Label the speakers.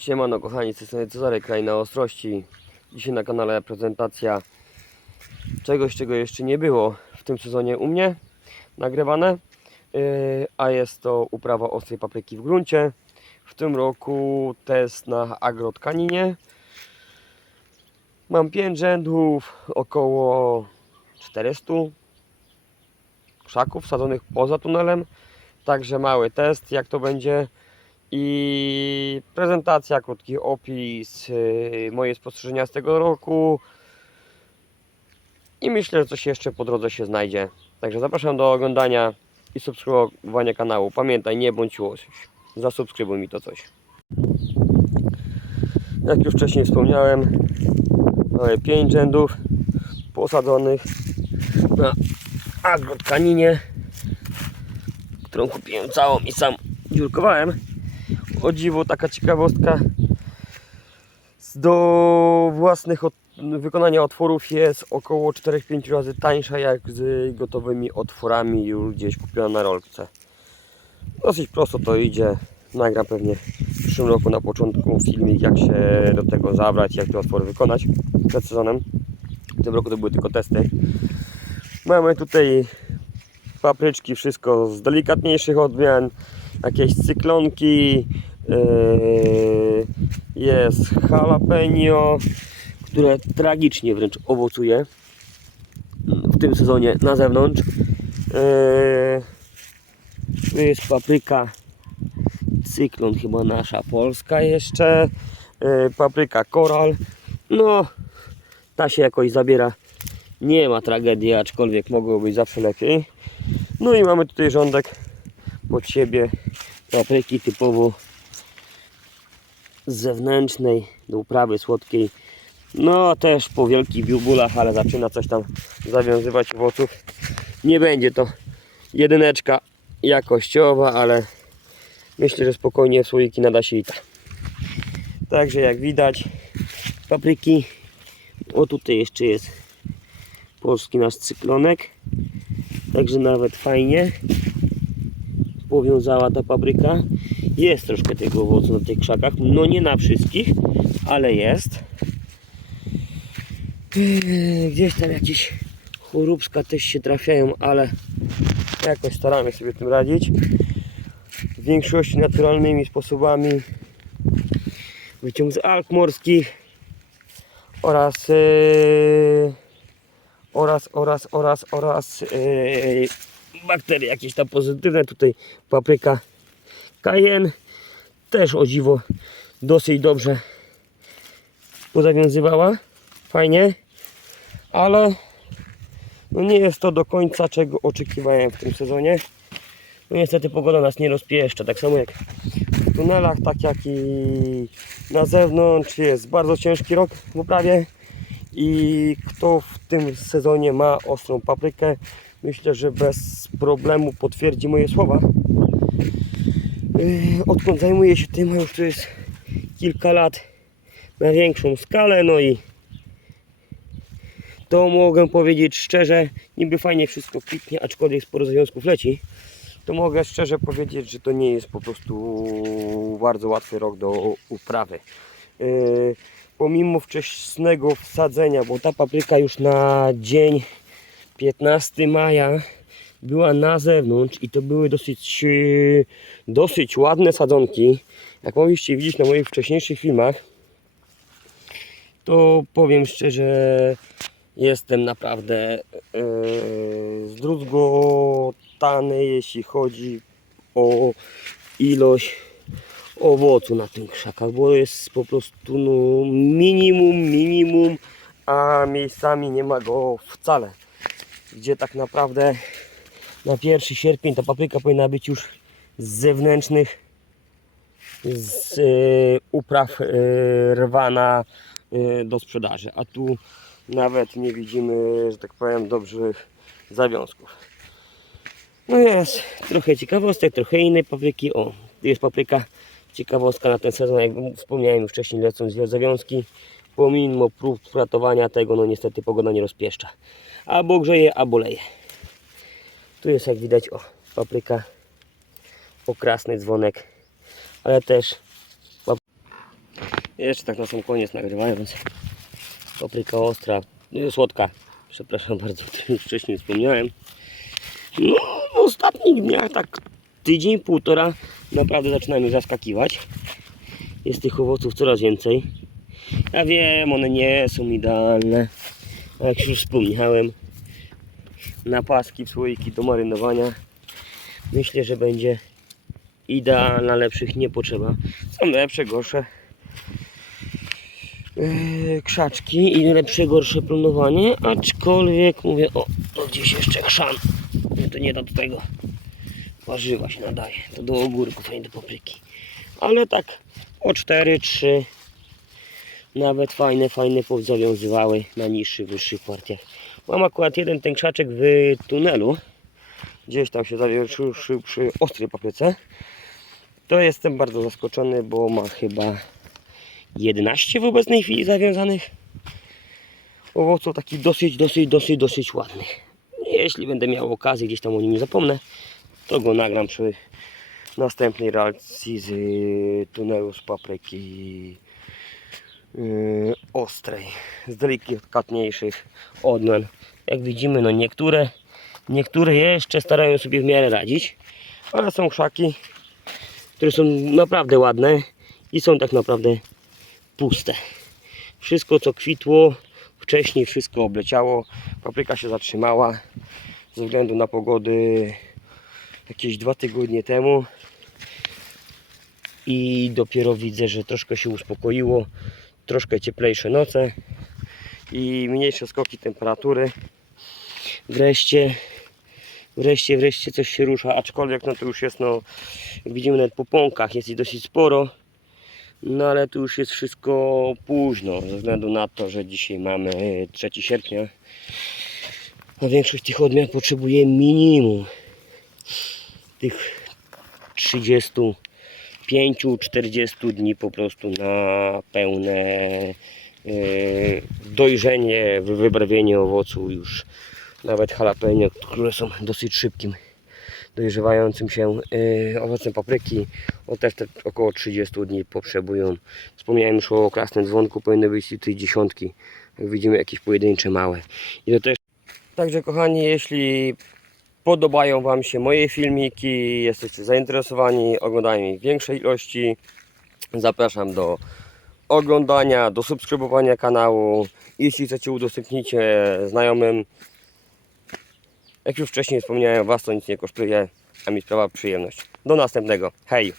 Speaker 1: Siemano kochani, z tej Cezary, Kraina Ostrości. Dzisiaj na kanale prezentacja czegoś, czego jeszcze nie było w tym sezonie u mnie nagrywane. Yy, A jest to uprawa ostrej papryki w gruncie. W tym roku test na agrotkaninie. Mam 5 rzędów, około 400 krzaków sadzonych poza tunelem. Także mały test, jak to będzie i prezentacja, krótki opis, yy, moje spostrzeżenia z tego roku i myślę, że coś jeszcze po drodze się znajdzie. Także zapraszam do oglądania i subskrybowania kanału. Pamiętaj, nie bądź łosiś. Zasubskrybuj mi to coś. Jak już wcześniej wspomniałem, mamy 5 rzędów posadzonych na agrotkaninie, którą kupiłem całą i sam dziurkowałem. O dziwo, taka ciekawostka. Do własnych od, wykonania otworów jest około 4-5 razy tańsza jak z gotowymi otworami już gdzieś kupiona na rolce. Dosyć prosto to idzie. Nagram pewnie w przyszłym roku na początku filmik jak się do tego zabrać, jak te otwory wykonać przed sezonem. W tym roku to były tylko testy. Mamy tutaj papryczki, wszystko z delikatniejszych odmian, jakieś cyklonki, jest jalapeno, które tragicznie wręcz owocuje w tym sezonie na zewnątrz. Yy, jest papryka cyklon, chyba nasza polska jeszcze, yy, papryka koral, no ta się jakoś zabiera, nie ma tragedii, aczkolwiek mogło być zawsze lepiej. No i mamy tutaj rządek pod siebie papryki typowo z zewnętrznej do uprawy słodkiej. No też po wielkich biubulach, ale zaczyna coś tam zawiązywać owoców. Nie będzie to jedyneczka jakościowa, ale myślę, że spokojnie słoiki nada się i ta. Także jak widać papryki. O tutaj jeszcze jest polski nasz cyklonek. Także nawet fajnie powiązała ta papryka. Jest troszkę tego owocu na tych krzakach. No nie na wszystkich, ale jest. Yy, Gdzieś tam jakieś choróbska też się trafiają, ale jakoś staramy sobie tym radzić. W większości naturalnymi sposobami wyciąg z alg morskich oraz yy, oraz, oraz, oraz, oraz yy, bakterie jakieś tam pozytywne. Tutaj papryka cayenne też o dziwo dosyć dobrze pozawiązywała. Fajnie, ale no nie jest to do końca czego oczekiwałem w tym sezonie. No niestety pogoda nas nie rozpieszcza, tak samo jak w tunelach, tak jak i na zewnątrz. Jest bardzo ciężki rok w uprawie i kto w tym sezonie ma ostrą paprykę, myślę, że bez problemu potwierdzi moje słowa. Yy, Odkąd zajmuję się tym, już to jest kilka lat na większą skalę, no i to mogę powiedzieć szczerze, niby fajnie wszystko kwitnie, aczkolwiek sporo związków leci, to mogę szczerze powiedzieć, że to nie jest po prostu bardzo łatwy rok do uprawy. Yy, pomimo wczesnego wsadzenia, bo ta papryka już na dzień 15 maja była na zewnątrz i to były dosyć, yy, dosyć ładne sadzonki. Jak mogliście widzieć na moich wcześniejszych filmach, to powiem szczerze, jestem naprawdę yy, zdruzgotany, jeśli chodzi o ilość owocu na tych krzakach, bo jest po prostu no, minimum, minimum, a miejscami nie ma go wcale. Gdzie tak naprawdę na 1 sierpień ta papryka powinna być już z zewnętrznych z e, upraw e, rwana e, do sprzedaży, a tu nawet nie widzimy, że tak powiem, dobrych zawiązków. No jest trochę ciekawostek, trochę innej papryki. O, jest papryka ciekawostka na ten sezon, jak wspomniałem już wcześniej, lecą dwie zawiązki. Pomimo prób ratowania tego, no niestety pogoda nie rozpieszcza. Albo grzeje, albo leje. Tu jest jak widać, o, papryka, okrasny dzwonek, ale też Jeszcze tak na sam koniec nagrywając. Papryka ostra, y, słodka. Przepraszam bardzo, o tym już wcześniej wspomniałem. No, w ostatnich dniach, tak tydzień, półtora, naprawdę zaczyna mnie zaskakiwać. Jest tych owoców coraz więcej. Ja wiem, one nie są idealne. Jak już wspomniałem, napaski, słoiki do marynowania. Myślę, że będzie idealna, lepszych nie potrzeba. Są lepsze, gorsze yy, krzaczki i lepsze, gorsze planowanie, aczkolwiek mówię, o, to gdzieś jeszcze chrzan. Nie, to nie do tego warzywa się nadaje, to do ogórków, a nie do papryki. Ale tak o 4, 3 nawet fajne, fajne powzawiązywały na niższych, wyższych partiach. Mam akurat jeden ten krzaczek w tunelu, gdzieś tam się zawieszył przy ostrej papryce. To jestem bardzo zaskoczony, bo ma chyba 11 w obecnej chwili zawiązanych owoców, takich dosyć, dosyć, dosyć, dosyć ładnych. Jeśli będę miał okazję, gdzieś tam o nim nie zapomnę, to go nagram przy następnej relacji z tunelu z papryki ostrej, z delikatniejszych odmian. Jak widzimy, no niektóre, niektóre jeszcze starają sobie w miarę radzić, ale są krzaki, które są naprawdę ładne i są tak naprawdę puste. Wszystko co kwitło wcześniej, wszystko obleciało. Papryka się zatrzymała ze względu na pogody jakieś dwa tygodnie temu. I dopiero widzę, że troszkę się uspokoiło. Troszkę cieplejsze noce i mniejsze skoki temperatury. Wreszcie, wreszcie, wreszcie coś się rusza, aczkolwiek no to już jest no, jak widzimy nawet po pąkach jest ich dosyć sporo. No ale tu już jest wszystko późno, ze względu na to, że dzisiaj mamy 3 sierpnia. A większość tych odmian potrzebuje minimum tych 35-40 dni po prostu na pełne e, dojrzenie, wy- wybrawienie owocu już nawet jalapeno, które są dosyć szybkim dojrzewającym się e, owocem papryki, o też te około 30 dni potrzebują. Wspomniałem już o krasnym dzwonku, powinny być tej dziesiątki, jak widzimy jakieś pojedyncze małe. I to też Także kochani, jeśli podobają Wam się moje filmiki, jesteście zainteresowani oglądaniem ich większej ilości, zapraszam do oglądania, do subskrybowania kanału. Jeśli chcecie udostępnicie znajomym, jak już wcześniej wspomniałem, Was to nic nie kosztuje, a mi sprawa przyjemność. Do następnego. Hej!